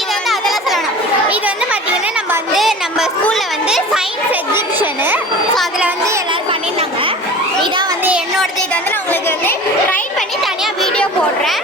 இது வந்து அதெல்லாம் சொல்லணும். இது வந்து பார்த்தீங்கன்னா நம்ம ஸ்கூலில் வந்து சயின்ஸ் எக்ஸிபிஷனு. ஸோ அதில் வந்து எல்லோரும் பண்ணியிருந்தாங்க. இதான் வந்து என்னோடது. இது வந்து நான் உங்களுக்கு வந்து ட்ரை பண்ணி தனியாக வீடியோ போடுறேன்.